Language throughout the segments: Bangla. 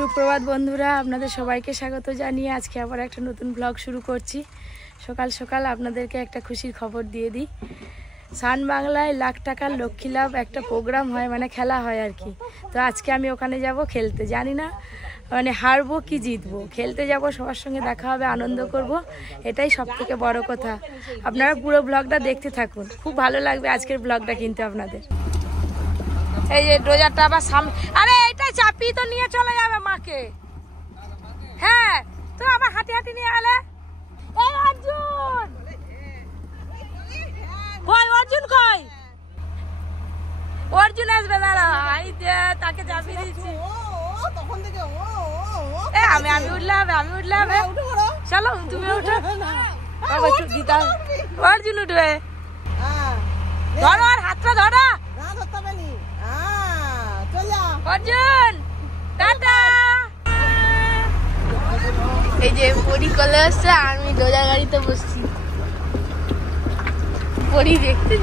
সুপ্রভাত বন্ধুরা, আপনাদের সবাইকে স্বাগত জানিয়ে আজকে আবার একটা নতুন ব্লগ শুরু করছি। সকাল সকাল আপনাদেরকে একটা খুশির খবর দিয়ে দিই। সান বাংলায় লাখ টাকার লক্ষ্মী লাভ একটা প্রোগ্রাম হয়, মানে খেলা হয় আর কি। তো আজকে আমি ওখানে যাব খেলতে, জানি না মানে হারবো কি জিতবো। খেলতে যাব, সবার সঙ্গে দেখা হবে, আনন্দ করব, এটাই সব থেকে বড় কথা। আপনারা পুরো ব্লগটা দেখতে থাকুন, খুব ভালো লাগবে আজকের ব্লগটা কিন্তু আপনাদের। এই যে ডোজারটা আবার সামনে, আরে এইটাই চাপি তো নিয়ে চলে যাবে মাকে। হ্যাঁ, তো আবার হাঁটি হাঁটি নিয়ে গেলে। এই অর্জুন কই, অর্জুন কই? অর্জুন আসবে, দাঁড়া, এই যে তাকে চাপি দিচ্ছি। আমি উঠলাম, চলো তুমি উঠো। দিদা অর্জুন উঠবে, ধরো আর হাতটা ধরো। অর্জুন টাটা। এই যে পরি কলে আসছে, আমি ডোজা গাড়িতে বসছি, পরি দেখতে।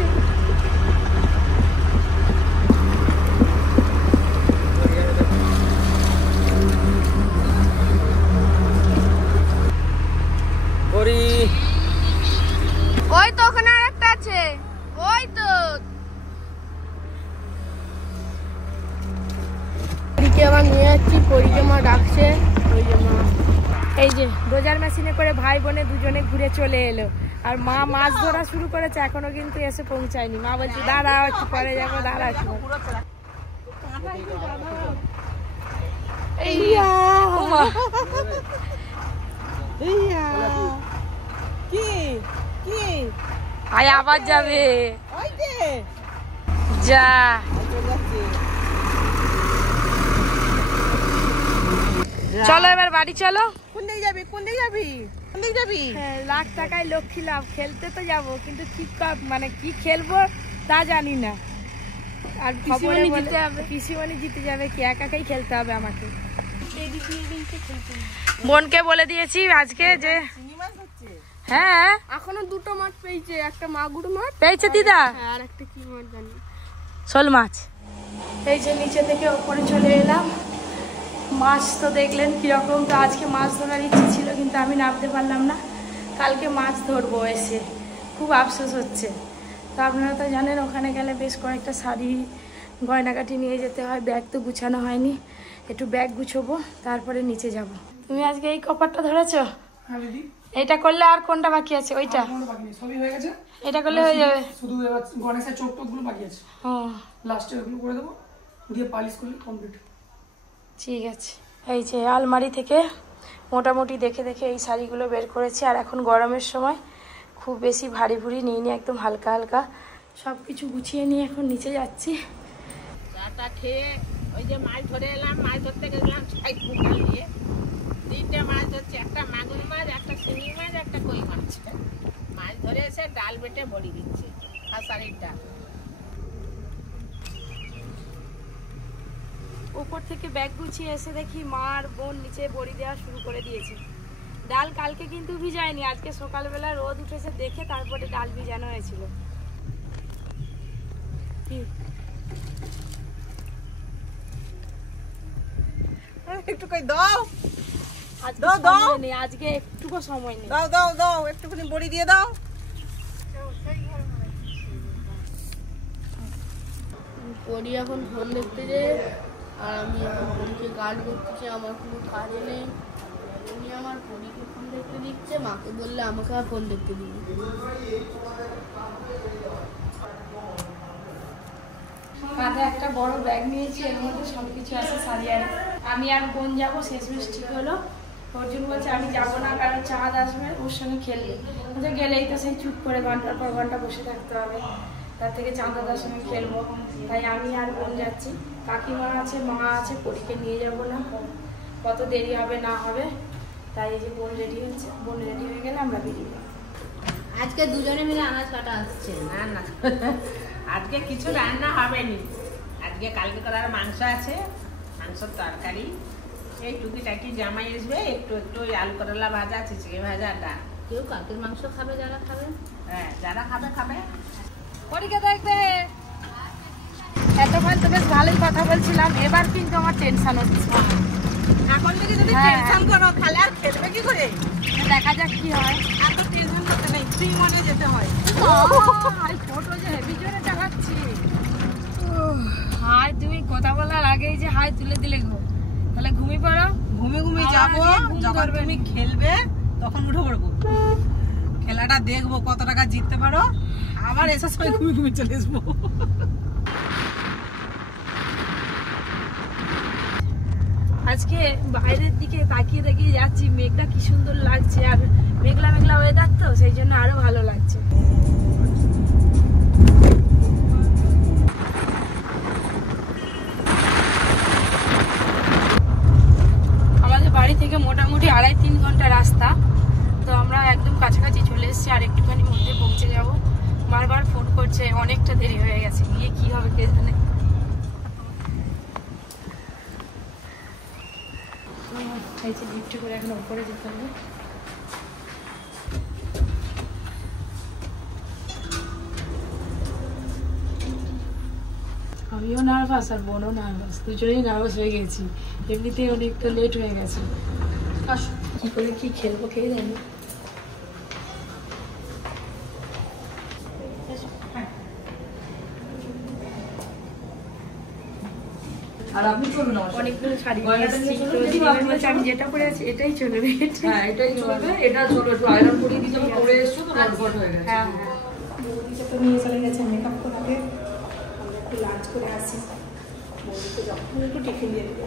ওই তো ওখানে আরেকটা আছে, ওই তো। পরীকে আবার নিয়ে যাচ্ছি, পরীকে মা ডাকছে। ওই যে মা, এই যে ডোজার মেশিনে করে ভাই বোনে দুজনে ঘুরে চলে এলো, আর মা মাছ ধরা শুরু করেছে, এখনো কিন্তু এসে পৌঁছায়নি। মা বলছে দাঁড়াও একটু পরে যাবো, দাঁড়াও একটু। আয় আবার যাবে, যা চলো এবার বাড়ি চলো। কোন দিকে যাবি, কোন দিকে যাবি, কোন দিকে যাবি? হ্যাঁ, লাখ টাকায় লক্ষ্মী লাভ, খেলতে তো যাবো, কিন্তু ঠিক মানে কি খেলবো তা জানি না। আর পিসিমণি জিতে যাবে, পিসিমণি জিতে যাবে, কি একাই খেলতে হবে আমাকে। বোনকে বলে দিয়েছি আজকে যে হ্যাঁ, এখনো দুটো মাছ পেয়েছে, একটা মাগুর মাছ পেয়েছে দিদা, আর একটা কি মাছ জানি, শোল মাছ। এই যে নিচে থেকে ওপরে চলে এলাম, মাছ তো দেখলেন কিরকম। তো আজকে মাছ ধরার ইচ্ছে ছিল, কিন্তু আমি নামতে পারলাম না। কালকে মাছ ধরবো এসে, খুব আফসোস হচ্ছে। তো আপনারা তো জানেন ওখানে গেলে বেশ কয়েকটা শাড়ি গয়নাগাটি নিয়ে যেতে হয়, ব্যাগ তো গুছানো হয়নি, একটু ব্যাগ গুছোবো, তারপরে নিচে যাব। তুমি আজকে এই কপারটা ধরেছো? হ্যাঁ দিদি। এটা করলে আর কোনটা বাকি আছে? ওইটা সবই হয়ে গেছে, এটা করলে হয়ে যাবে, শুধু এবার গণেশের চোখ টোকগুলো বাকি আছে। ও লাস্টে ওগুলো করে দেবো, দিয়ে পালিশ করলে কমপ্লিট। ঠিক আছে। এই যে আলমারি থেকে মোটামুটি দেখে দেখে এই শাড়িগুলো বের করেছি। আর এখন গরমের সময় খুব বেশি ভারী ভুরি নিয়ে একদম হালকা হালকা সব কিছু গুছিয়ে নিয়ে এখন নিচে যাচ্ছি। চাটা খেয়ে ওই যে মাছ ধরে এলাম, মাছ ধরতে গেলাম ৬ কুইন্টাল নিয়ে। 3টে মাছ ধরছে, একটা মাগুর মাছ, একটা শিঙি মাছ, একটা কই মাছ। মাছ ধরে এসে ডাল বেটে বড়ি দিচ্ছে, খাসারির ডাল। উপর থেকে ব্যাগ গুছিয়ে এসে দেখি মা আর বোন নিচে বড়ি দেওয়া শুরু করে দিয়েছে। ডাল কালকে কিন্তু ভিজায়নি, আজকে সকালবেলা রোদ উঠেছে দেখে তারপরে ডাল ভিজানো হয়েছিল। একটু কই দাও, আজকে একটুকু সময় নেই। দাও দাও দাও, একটুখানি বড়ি দিয়ে দাও। পরি এখন ফোন দেখতে যে, আর আমি এখন পরীকে গার্ড করতেছি, আমার কোনো কাজে নেই। উনি আমার পরীকে ফোন দেখতে দিচ্ছে, মাকে বললে আমাকে আর ফোন দেখতে দিবি। কাঁধে একটা বড় ব্যাগ নিয়েছি, এর মধ্যে সবকিছু আছে শাড়ি। আর আমি আর বোন যাবো, শেষমেশ ঠিক হলো। অর্জুন বলছে আমি যাবো না, কারণ চাঁদ আসবে, ওর সঙ্গে খেলবে। গেলেই তো সেই চুপ করে ঘন্টার পর ঘন্টা বসে থাকতে হবে, তার থেকে চাঁদাদার সঙ্গে খেলবো। তাই আমি আর বোন যাচ্ছি, কাকিমা আছে, মা আছে, পরীকে নিয়ে যাব না, কত দেরি হবে না হবে। তাই এই যে বোন রেডি হচ্ছে, বোন রেডি হয়ে গেলে আমরা বেরিয়ে যাবো। আজকে দুজনে মিলে আনাজ কাটা আসছে। না না, আজকে কিছু রান্না হবে নি। আজকে কালকে করার মাংস আছে, মাংসর তরকারি, এই টুকিটাকি জামাই আসবে, একটু একটু ওই আলু করলা ভাজা, চিচিকে ভাজা, ডাল। কেউ কাকের মাংস খাবে, যারা খাবে, হ্যাঁ যারা খাবে খাবে। পরীকে দেখবে। এতক্ষণ তো বেশ ভালোই কথা বলছিলাম, এবার কিন্তু আমার টেনশন হচ্ছে। এখন থেকে যদি টেনশন করো তাহলে আর খেলবে কি করে? দেখা যাক কি হয়। এত টেনশন করতে নেই, ফ্রি মনে যেতে হয়। ফটো যে হেভি জোরে চালাচ্ছি। হাই তুমি কথা বলার আগেই যে হাই তুলে দিলে গো। তাহলে ঘুমিয়ে পড়ো। ঘুমে যাবো, যখন তুমি খেলবে তখন উঠে পড়বো, খেলাটা দেখবো কত টাকা জিততে পারো, আবার এসে সময় ঘুমিয়ে চলে আসবো। আজকে বাইরের দিকে তাকিয়ে তাকিয়ে যাচ্ছি, মেঘটা কি সুন্দর লাগছে, আর মেঘলা মেঘলা ওয়েদার তো সেই জন্য আরো ভালো লাগছে। আমাদের বাড়ি থেকে মোটামুটি 2.5-3 ঘন্টা রাস্তা, তো আমরা একদম কাছাকাছি চলে এসেছি, আর একটুখানি মধ্যে পৌঁছে যাব। বারবার ফোন করছে, অনেকটা দেরি হয়ে গেছে, গিয়ে কি হবে কে জানে। লিফট করে এখন উপরে যেতে হবে। আমিও নার্ভাস আর বোনও নার্ভাস, দুজনেই নার্ভাস হয়ে গেছি, এমনিতেই অনেকটা লেট হয়ে গেছে। কি করে কি খেলবো খেয়ে জানি। আর আপনি চলুন অনেকগুলো শাড়ি আমি যেটা পরে আছি এটাই চলবে। হ্যাঁ এটাই চলবে, এটা চলো একটু আয়রন করিয়ে দিতে হবে, পরে এসছো তো লটপট হয়ে গেছে। হ্যাঁ হ্যাঁ, বৌদিকে তো নিয়ে চলে গেছে মেকআপ করাতে, আমরা একটু লাঞ্চ করে আসি, বৌদিকে যখন একটু টিফিন দিয়ে দেবো।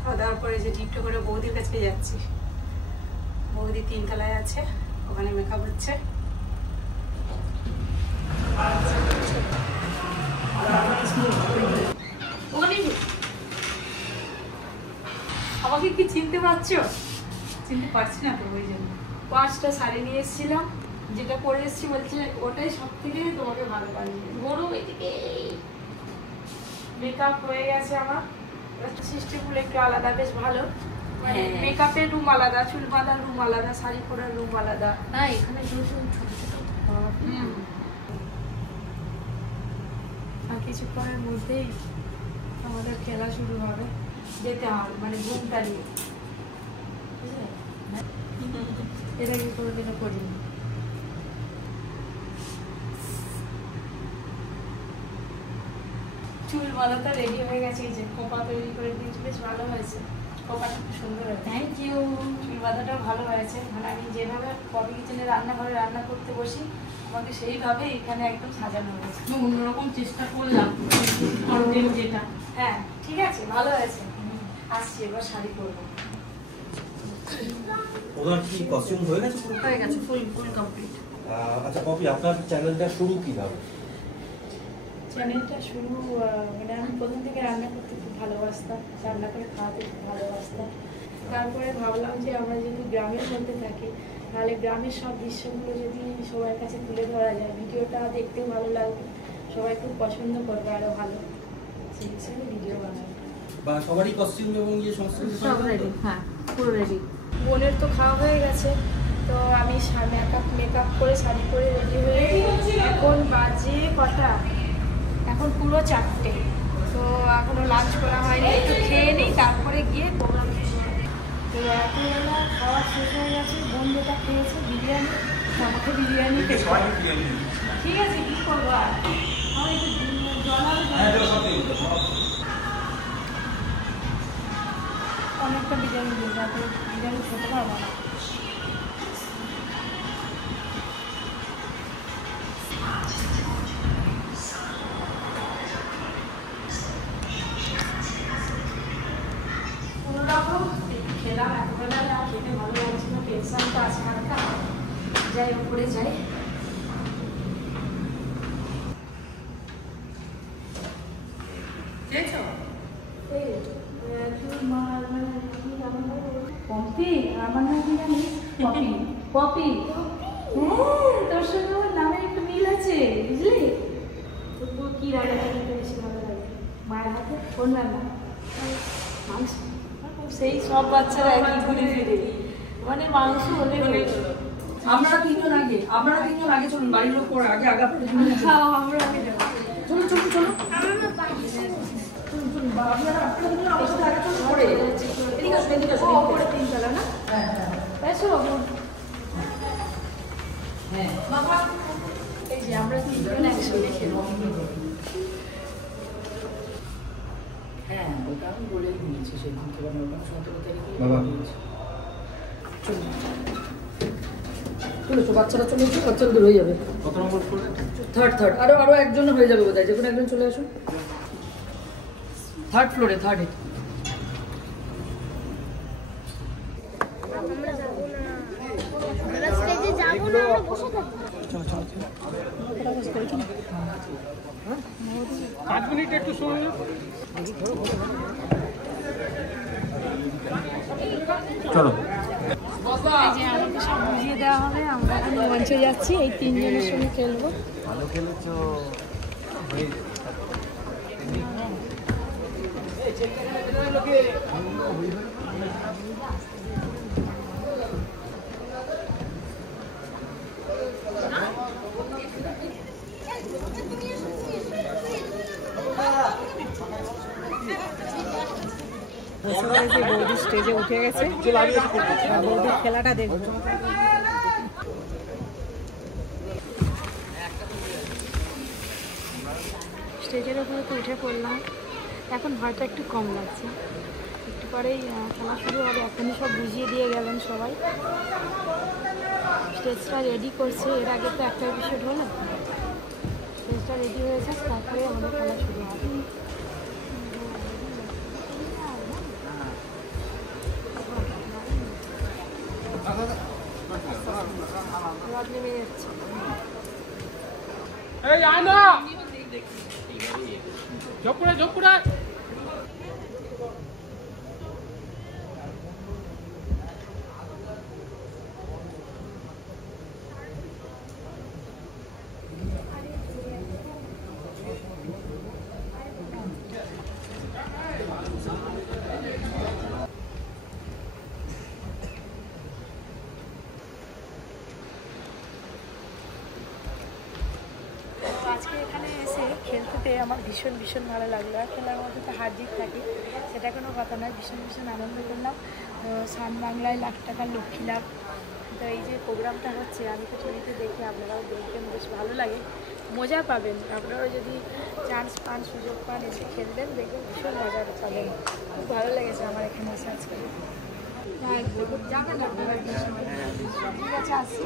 খাওয়া দাওয়ার পরে যে টিপটা করে বৌদির কাছে যাচ্ছি, বৌদি 3 তলায় আছে, ওখানে মেকআপ হচ্ছে। আমাকে কি চিনতে পারছো? চিনতে পারছি না তো, ওই জন্য 5টা শাড়ি নিয়ে এসেছিলাম, যেটা পরে এসেছি বলছে ওটাই সব থেকে তোমাকে ভালো পারবে। বড় এদিকে মেকআপ হয়ে গেছে আমার, সিস্টেমগুলো একটু আলাদা, বেশ ভালো। মেকআপের রুম আলাদা, চুল বাঁধার রুম আলাদা, শাড়ি পরার রুম আলাদা। না এখানে ছোট ছোট আর কিছুক্ষণের মধ্যেই আমাদের খেলা শুরু হবে, যেতে হবে মানে ঘুমটা নিয়ে। এটা কি কোনোদিনও করিনি। চুল বাঁধাটা রেডি হয়ে গেছে, এই যে কোপা তৈরি করে দিয়েছি, বেশ ভালো হয়েছে, কোপাটা খুব সুন্দর হয়েছে। Thank you. চুল বাঁধাটাও ভালো হয়েছে, মানে আমি যেভাবে পপি কিচেনে রান্নাঘরে রান্না করতে বসি আমাকে সেইভাবে এখানে একদম সাজানো হয়েছে। অন্যরকম চেষ্টা করলাম যেটা। হ্যাঁ ঠিক আছে, ভালো হয়েছে। আসছি, এবার শাড়ি পরবো। ওনার কি কস্টিউম হয়ে গেছে? হয়ে গেছে, ফুল কমপ্লিট। আচ্ছা পপি, আপনার চ্যানেলটা শুরু কিভাবে? চ্যানেলটা শুরু মানে আমি প্রথম থেকে রান্না করতে খুব ভালোবাসতাম, রান্না করে খাওয়াতে খুব ভালোবাসতাম। তারপরে ভাবলাম যে আমরা যদি গ্রামের মধ্যে থাকি তাহলে গ্রামের সব দৃশ্যগুলো যদি সবার কাছে তুলে ধরা যায়, ভিডিওটা দেখতেও ভালো লাগবে, সবাই খুব পছন্দ করবে আরও ভালো, সেই হিসেবে ভিডিও বানাবো। বা সবারই কস্টিউম এবং ইয়ে সমস্ত সব রেডি, হ্যাঁ পুরো রেডি। বোনের তো খাওয়া হয়ে গেছে, তো আমি মেকআপ করে শাড়ি পরে রেডি হয়ে এখন বাজে কটা, এখন পুরো 4টে, তো এখনো লাঞ্চ করা হয়নি, একটু খেয়ে নিই তারপরে গিয়ে প্রোগ্রাম শুরু হবে। তো এতবেলা খাওয়া শেষ হয়ে গেছে, বোন যেটা খেয়েছে বিরিয়ানি, আমাকে বিরিয়ানি খেতে ঠিক আছে, কী করবো আর আমার একটু জল অনেকটা বিরিয়ানি দিয়ে যাতে বিরিয়ানি খেতে পারবো না। কোনোরকম খেলাম, এতবেলা না খেতে ভালো লাগছিল, টেনশন তো আছে হালকা, যাই উপরে যাই। পপি, আমার নাম কি জানিস? পপি। পপি, হ্যাঁ তোর সঙ্গে আমার নামের একটু মিল আছে, বুঝলি? তবুও কি রান্না করতে বেশি ভালো লাগে, মায়ের হাতে কোন রান্না? মাংস। সেই সব বাচ্চারা একই ঘুরে ফিরে মানে মাংস হলে আপনারা তিনজন আগে চলুন, বাড়ির লোক পরে আগে আগে আপনারা আমরা আগে যাবো। চলুন চলুন চলুন চলুন আপনারা আমার সাথে আগে চলুন পরে এদিকে আসুন এদিকে আসুন। ওপরে তিনতলা না? হ্যাঁ হ্যাঁ এসো বাবু। হ্যাঁ এই যে আমরা তিনজন একসঙ্গে খেলবো। হ্যাঁ ওটা আমি বলেই দিয়েছি সেদিনকে, ওটা 17 তারিখে বাবা। চলুন চলো বাচ্চারা চলে এসো, বাচ্চাদের হয়ে যাবে। কত নম্বর ফ্লোরে? থার্ড আরো একজন হয়ে যাবে বোধহয়, যে কোনো একজন চলে আসুন। থার্ড ফ্লোরে থার্ডে। স্টেজে যাবো না, আমরা বসে থাকবো। চলো। এই যে আমাকে সব বুঝিয়ে দেওয়া হবে, আমরা এখন মঞ্চে যাচ্ছি, এই তিনজনের সঙ্গে খেলবো। ভালো খেলেছো। বৌদি স্টেজে উঠে গেছে, বৌদির খেলাটা দেখবো। স্টেজের উপরে তো উঠে পড়লাম, এখন হয়তো একটু কম লাগছে, একটু পরেই খেলা শুরু হবে। এখনই সব বুঝিয়ে দিয়ে গেলেন সবাই, স্টেজটা রেডি করছে। এর আগে তো একটা এপিসোড হলো, স্টেজটা রেডি হয়েছে, তারপরে আমাদের খেলা শুরু হবে। রড নেমে যাচ্ছে। এই আয় না ঝোপ করে আজকে এখানে এসে খেলতে পেয়ে আমার ভীষণ ভীষণ ভালো লাগলো। আর খেলার মধ্যে তো হার জিত থাকে, সেটা কোনো কথা নয়। ভীষণ ভীষণ আনন্দ করলাম। তো সান বাংলায় লাখ টাকার লক্ষ্মী লাভ, তো এই যে প্রোগ্রামটা হচ্ছে, আমি তো টিভিতে দেখি, আপনারাও দেখবেন, বেশ ভালো লাগে, মজা পাবেন। আপনারাও যদি চান্স পান, সুযোগ পান, এসে খেলবেন, দেখবেন ভীষণ মজা পাবেন। খুব ভালো লেগেছে আমার এখানে এসে আজকে। যাবেন আপনারা ঠিক আছে, আসছি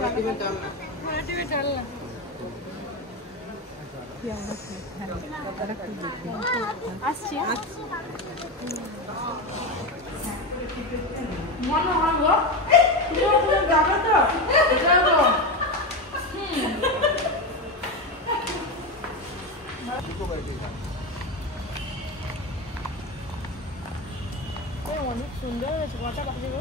টানলাম। আসছি মনে হয় গো যাবে তো যাবো। অনেক সুন্দর হয়েছে, কটা বাজে গো?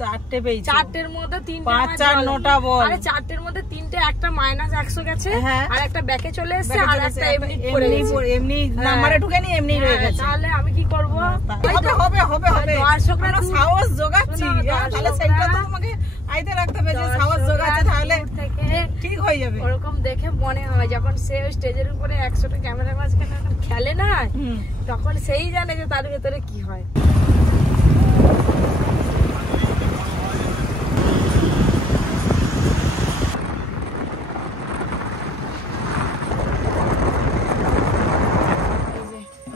চারটে পেয়েছি, চারটের মধ্যে তিনটে 5 আর 9টা বল। আরে চারটের মধ্যে তিনটে, একটা -100 গেছে, হ্যাঁ। আর একটা ব্যাকে চলে এসেছে, আর একটা এমনি পড়ে গেছে। এমনি নাম্বারে ঢুকেনি, এমনি রয়ে গেছে। তাহলে আমি কি করব? হবে দর্শকরা আমরা সাহস জোগাচ্ছি, তাহলে সেইটা তো তোমাকে আইতে রাখতে হবে যে সাহস জোগাচ্ছে, তাহলে থেকে ঠিক হয়ে যাবে। ওরকম দেখে মনে হয়, যখন সে ওই স্টেজের উপরে 100টা ক্যামেরা মাঝখানে খেলে না, তখন সেই জানে যে তার ভেতরে কি হয়।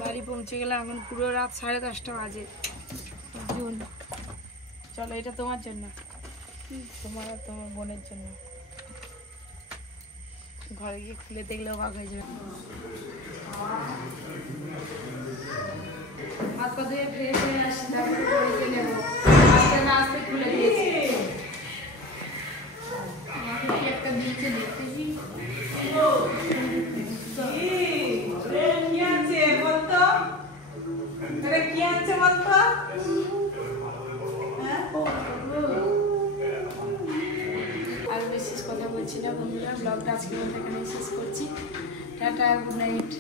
বাড়ি পৌঁছে গেলাম, এখন পুরো রাত 10:30 বাজে। জুন, চলো, এটা তোমার জন্য, তোমার আর তোমার বোনের জন্য। ঘরে গিয়ে খুলে দেখলেও ভাগ হয়ে যাবে। হাত পা ধুয়ে ফ্রেশ হয়ে আসি, তারপরে পরীক্ষা নেবো। আস্তে না আস্তে খুলে দিয়েছি। আমাকে কি একটা দিয়েছে দেখতেছি। আর বিশেষ কথা বলছি না বন্ধুরা, ব্লগটা আজকের মতো এখানে শেষ করছি। Tata, good night.